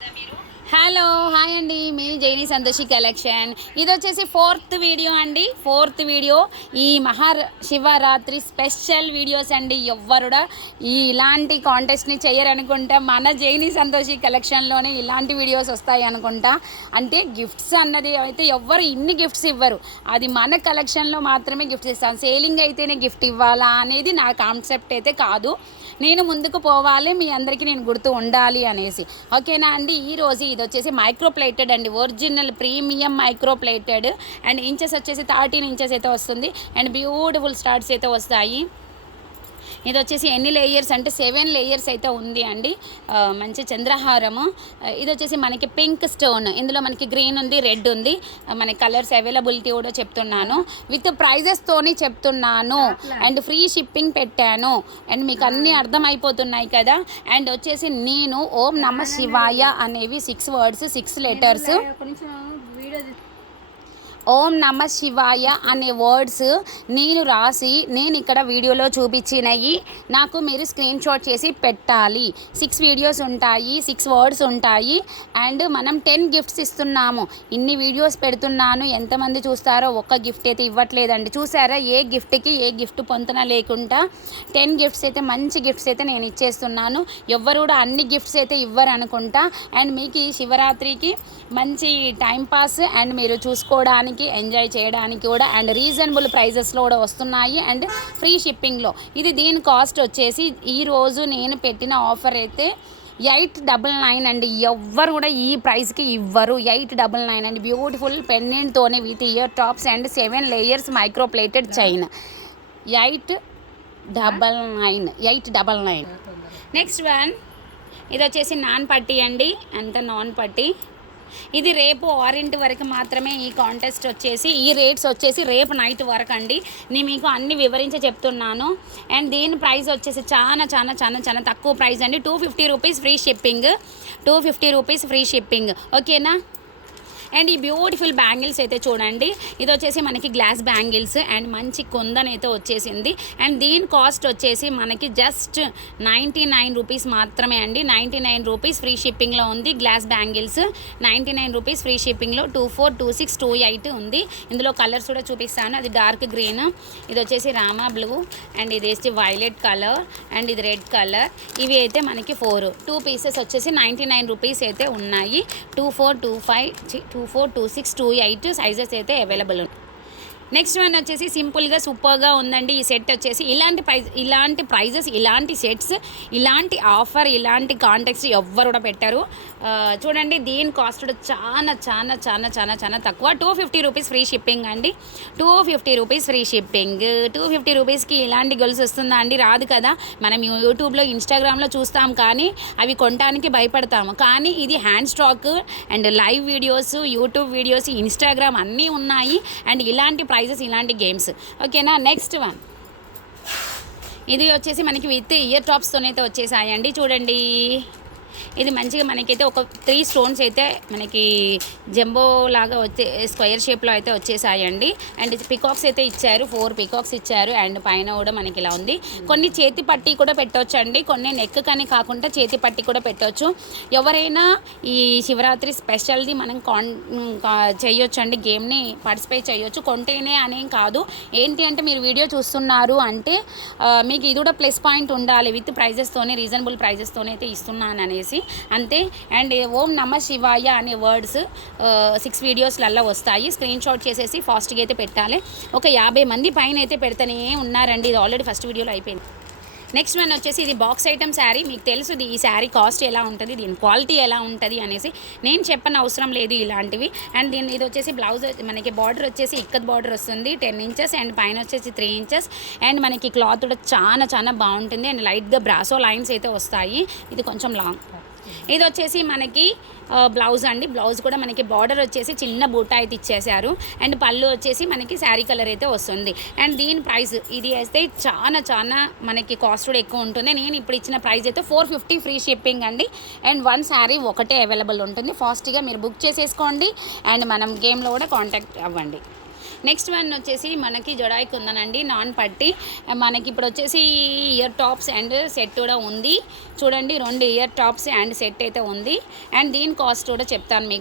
మీరు? Hello hi అండి. మీ జైని సంతోషి కలెక్షన్. ఇది వచ్చేసి ఫోర్త్ వీడియో అండి. Fourth video. ఈ మహా శివరాత్రి స్పెషల్ వీడియోస్ అండి. ఎవ్వరుడా ఈ ఇలాంటి కాంటెస్ట్ని చేయరనుకుంటా మన జైని సంతోషి కలెక్షన్లోనే ఇలాంటి వీడియోస్ వస్తాయి అనుకుంటా. అంటే గిఫ్ట్స్ అన్నది అయితే ఎవ్వరు ఇన్ని గిఫ్ట్స్ ఇవ్వరు. అది మన కలెక్షన్లో మాత్రమే గిఫ్ట్స్ ఇస్తాను సేలింగ్ అయితేనే గిఫ్ట్ ఇవ్వాలా అనేది నా కాన్సెప్ట్ అయితే కాదు. నేను ముందుకు పోవాలి మీ అందరికీ నేను గుర్తు ఉండాలి అనేసి. ఓకేనా అండి? ఈ రోజు ఇది వచ్చేసి మైక్రో ప్లేటెడ్ అండి. Original premium micro plated and inches వచ్చేసి థర్టీన్ ఇంచెస్ అయితే వస్తుంది. అండ్ బ్యూటిఫుల్ స్టార్ట్స్ అయితే వస్తాయి. ఇది వచ్చేసి ఎన్ని లేయర్స్ అంటే సెవెన్ లేయర్స్ అయితే ఉంది అండి. మంచి చంద్రహారము. ఇది వచ్చేసి మనకి పింక్ స్టోన్ ఇందులో మనకి గ్రీన్ ఉంది రెడ్ ఉంది. ఆ, మనకి కలర్స్ అవైలబిలిటీ కూడా చెప్తున్నాను. విత్ ప్రైజెస్తోని చెప్తున్నాను. అండ్ ఫ్రీ షిప్పింగ్ పెట్టాను. అండ్ మీకు అన్నీ అర్థమైపోతున్నాయి కదా. అండ్ వచ్చేసి నేను ఓం నమ శివాయ అనేవి సిక్స్ వర్డ్స్ సిక్స్ లెటర్స్ ఓం నమ శివాయ అనే వర్డ్స్ నేను రాసి నేను ఇక్కడ వీడియోలో చూపించినవి నాకు మీరు స్క్రీన్ షాట్ చేసి పెట్టాలి. సిక్స్ వీడియోస్ ఉంటాయి సిక్స్ వర్డ్స్ ఉంటాయి. అండ్ మనం టెన్ గిఫ్ట్స్ ఇస్తున్నాము. ఇన్ని వీడియోస్ పెడుతున్నాను. ఎంతమంది చూస్తారో ఒక్క గిఫ్ట్ అయితే ఇవ్వట్లేదండి. చూసారా? ఏ గిఫ్ట్కి ఏ గిఫ్ట్ పొంతన లేకుండా టెన్ గిఫ్ట్స్ అయితే మంచి గిఫ్ట్స్ అయితే నేను ఇచ్చేస్తున్నాను. ఎవ్వరు కూడా అన్ని గిఫ్ట్స్ అయితే ఇవ్వరు అనుకుంటా. అండ్ మీకు ఈ శివరాత్రికి మంచి టైం పాస్ అండ్ మీరు చూసుకోవడానికి ఎంజాయ్ చేయడానికి కూడా అండ్ రీజనబుల్ ప్రైజెస్లో కూడా వస్తున్నాయి. అండ్ ఫ్రీ షిప్పింగ్లో ఇది దీని కాస్ట్ వచ్చేసి ఈరోజు నేను పెట్టిన ఆఫర్ అయితే ఎయిట్ డబల్ నైన్ అండి. ఎవ్వరు కూడా ఈ ప్రైస్కి ఇవ్వరు. ఎయిట్ డబల్ నైన్ అండి. Beautiful పెన్నెంట్తోనే with ear tops and seven layers micro plated chain eight double nine. Eight double nine. Next one ఇది వచ్చేసి నాన్ పట్టీ అండి. అంత నాన్ పట్టి. ఇది రేపు ఆరింటి వరకు మాత్రమే ఈ కాంటెస్ట్ వచ్చేసి ఈ రేట్స్ వచ్చేసి రేపు నైట్ వరకు అండి. నేను మీకు అన్ని వివరించి చెప్తున్నాను. అండ్ దీని ప్రైస్ వచ్చేసి చాలా చాలా చాలా చాలా తక్కువ ప్రైస్ అండి. Two fifty rupees free shipping two fifty rupees free shipping ఓకేనా అండ్ ఈ బ్యూటిఫుల్ బ్యాంగిల్స్ అయితే చూడండి. ఇది వచ్చేసి మనకి గ్లాస్ బ్యాంగిల్స్ అండ్ మంచి కొందనైతే వచ్చేసింది. అండ్ దీని కాస్ట్ వచ్చేసి మనకి జస్ట్ నైంటీ నైన్ రూపీస్ మాత్రమే అండి. నైంటీ నైన్ రూపీస్ ఫ్రీ షిప్పింగ్లో ఉంది glass bangles ninety nine rupees free షిప్పింగ్లో two four two six two eight ఉంది. ఇందులో కలర్స్ కూడా చూపిస్తాను. అది డార్క్ గ్రీన్ ఇది వచ్చేసి రామా బ్లూ అండ్ ఇది వచ్చి వైలెట్ కలర్ అండ్ ఇది రెడ్ కలర్ ఇవి అయితే మనకి ఫోర్ టూ పీసెస్ వచ్చేసి నైంటీ నైన్ రూపీస్ అయితే ఉన్నాయి. Two four two five two two four two six two eight sizes అయితే అవైలబుల్ ఉన్నాయి నెక్స్ట్ వన్ వచ్చేసి సింపుల్గా సూపర్గా ఉందండి ఈ సెట్ వచ్చేసి. ఇలాంటి ప్రైజ్ ఇలాంటి ప్రైజెస్ ఇలాంటి సెట్స్ ఇలాంటి ఆఫర్ ఇలాంటి కాంటాక్ట్స్ ఎవ్వరు కూడా పెట్టారు. చూడండి దీని కాస్ట్ చాలా చాలా చాలా చాలా చాలా తక్కువ. Two fifty rupees free shipping అండి. Two fifty rupees free shipping two fifty రూపీస్కి ఇలాంటి గొలుసు వస్తుందా అండి? రాదు కదా. మనం యూట్యూబ్లో ఇన్స్టాగ్రామ్లో చూస్తాం కానీ అవి కొనడానికి భయపడతాము. కానీ ఇది hand stock and live videos YouTube videos Instagram అన్నీ ఉన్నాయి. అండ్ ఇలాంటి ప్రైజెస్ ఇలాంటి గేమ్స్ ఓకేనా నెక్స్ట్ వన్ ఇది వచ్చేసి మనకి విత్ ఇయర్ టాప్స్తోనైతే వచ్చేసాయండి. చూడండి. ఇది మంచిగా మనకైతే ఒక త్రీ స్టోన్స్ అయితే మనకి జంబో లాగా వచ్చే స్క్వేర్ షేప్లో అయితే వచ్చేసాయండి. అండ్ పికాక్స్ అయితే ఇచ్చారు ఫోర్ పికాక్స్ ఇచ్చారు అండ్ పైన కూడా మనకి ఇలా ఉంది. కొన్ని చేతి పట్టి కూడా పెట్టవచ్చు అండి కొన్ని నెక్ కానీ కాకుండా చేతి పట్టి కూడా పెట్టవచ్చు ఎవరైనా ఈ శివరాత్రి స్పెషల్ది మనం కాన్ చేయొచ్చు అండి గేమ్ని పార్టిసిపేట్ చేయొచ్చు. కొంటేనే అనేం కాదు. ఏంటి అంటే మీరు వీడియో చూస్తున్నారు అంటే మీకు ఇది కూడా ప్లస్ పాయింట్ ఉండాలి విత్ ప్రైజెస్తోనే రీజనబుల్ ప్రైజెస్తోనే అయితే ఇస్తున్నాను చెప్పేసి అంతే. అండ్ ఓం నమ శివాయ అనే వర్డ్స్ సిక్స్ వీడియోస్లలో వస్తాయి. స్క్రీన్ షాట్ చేసేసి ఫాస్ట్గా అయితే పెట్టాలి. ఒక యాభై మంది పైన అయితే పెడతానే ఉన్నారండి. ఇది ఆల్రెడీ ఫస్ట్ వీడియోలో అయిపోయింది. నెక్స్ట్ వన్ వచ్చేసి ఇది బాక్స్ ఐటమ్ శారీ మీకు తెలుసు ఈ శారీ కాస్ట్ ఎలా ఉంటుంది దీని క్వాలిటీ ఎలా ఉంటుంది అనేసి. నేను చెప్పని అవసరం లేదు ఇలాంటివి. అండ్ దీని ఇది వచ్చేసి బ్లౌజ్ మనకి బార్డర్ వచ్చేసి ఇక్కత్ బార్డర్ వస్తుంది. టెన్ ఇంచెస్ అండ్ పైన వచ్చేసి త్రీ ఇంచెస్ అండ్ మనకి క్లాత్ కూడా చాలా చాలా బాగుంటుంది. అండ్ లైట్గా బ్రాసో లైన్స్ అయితే వస్తాయి. ఇది కొంచెం లాంగ్ ఇది వచ్చేసి మనకి బ్లౌజ్ అండి. బ్లౌజ్ కూడా మనకి బార్డర్ వచ్చేసి చిన్న బూటా అయితే ఇచ్చేసారు అండ్ పళ్ళు వచ్చేసి మనకి శారీ కలర్ అయితే వస్తుంది. అండ్ దీని ప్రైస్ ఇది అయితే చాలా చాలా మనకి కాస్ట్ కూడా ఎక్కువ ఉంటుంది. నేను ఇప్పుడు ఇచ్చిన ప్రైస్ అయితే ఫోర్ ఫిఫ్టీ ఫ్రీ షిప్పింగ్ అండి. అండ్ వన్ శారీ ఒకటే అవైలబుల్ ఉంటుంది. ఫాస్ట్గా మీరు బుక్ చేసేసుకోండి. అండ్ మనం గేమ్లో కూడా కాంటాక్ట్ అవ్వండి. నెక్స్ట్ వన్ వచ్చేసి మనకి జొడాయికి ఉందనండి నాన్ పట్టి. మనకి ఇప్పుడు వచ్చేసి ఇయర్ టాప్స్ అండ్ సెట్ కూడా ఉంది. చూడండి రెండు ఇయర్ టాప్స్ అండ్ సెట్ అయితే ఉంది. అండ్ దీని కాస్ట్ కూడా చెప్తాను మీకు.